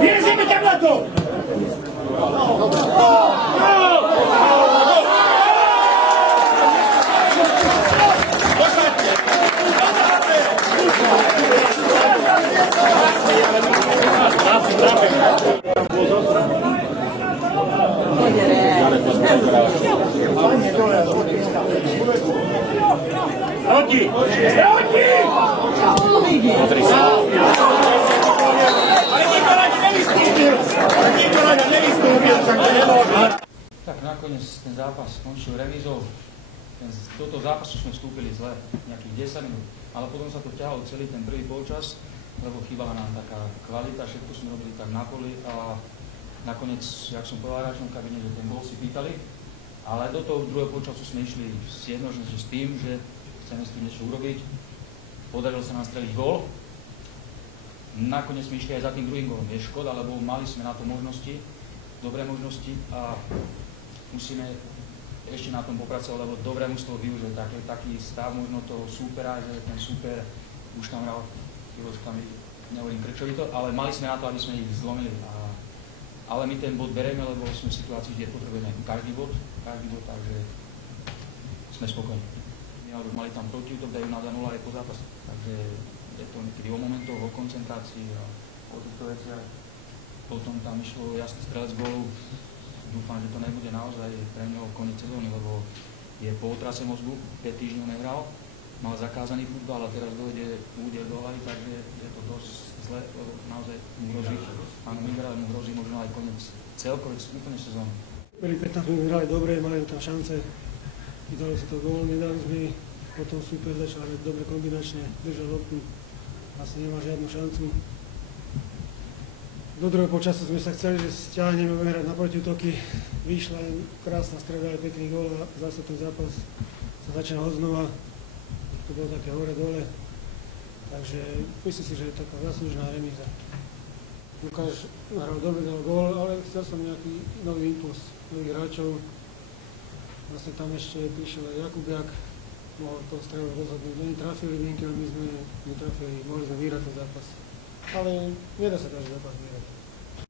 Vierzymy tam na to! Roky! Roky! Pozri sa! Ale nikto na ne nevystúpil! Nikto na ne nevystúpil, však to nemôže! Tak nakoniec ten zápas skončil remízou. Do toho zápasu sme vstúpili zle, nejakých 10 minút. Ale potom sa to ťahalo celý ten prvý polčas, lebo chýbala nám taká kvalita, všetko sme robili tak na poli a nakoniec, jak som povedal hráčom v kabine, že ten gól si pýtali. Ale do toho druhého polčasu sme išli jednoznačne s tým, že chceme s tým niečo urobiť. Podarilo sa nám streliť gól. Nakoniec sme išli aj za tým druhým gólom. Je škoda, lebo mali sme na to možnosti, dobré možnosti a musíme ešte na tom popracovať, lebo dobré mužstvo využil taký stav možno toho súpera, že ten súper už tam hral chvíľočkami, nehovorím krčovito, ale mali sme na to, aby sme ich zlomili. Ale my ten bod bereme, lebo sme v situácii, kde potrebujeme každý bod, takže sme spokojní. Mali tam protiútok, dajú na 0 aj po zápase, takže je to niekedy o momentoch, o koncentrácii a o týchto veciach. Potom tam išlo jasný strelec gólu. Dúfam, že to nebude naozaj pre neho koniec sezóny, lebo je po otrase mozgu, 5 týždňov nehral, mal zakázaný futbal a teraz dojde úder do hlavy, takže je to dosť zle, lebo naozaj mu hrozí, pánu Migrale mu hrozí možno aj koniec celkovej úplne sezóny. Prvých 15 minút hrali dobre, mali tam šance, vytvorili si to gól, nedali sme, potom super začal hrať dobre kombinačne, držal loptu, vlastne nemá žiadnu šancu. Do druhého počasu sme sa chceli, že stiahneme hrať na protiútoky, vyšla krásna streda, aj pekný gól a zase ten zápas sa začal znova, to bolo také hore-dole, takže myslím si, že je taká zaslúžná remíza. Lukáš hral dobre, dal gól, ale chcel som nejaký nový impuls, nových hráčov. Vlastne tam ešte prišiel aj Jakubiak, mohol to strelu rozhodnúť. Oni trafili mienky, ale my sme netrafili, mohli sme vyhrať ten zápas. Ale nedá sa každý zápas vyhrať.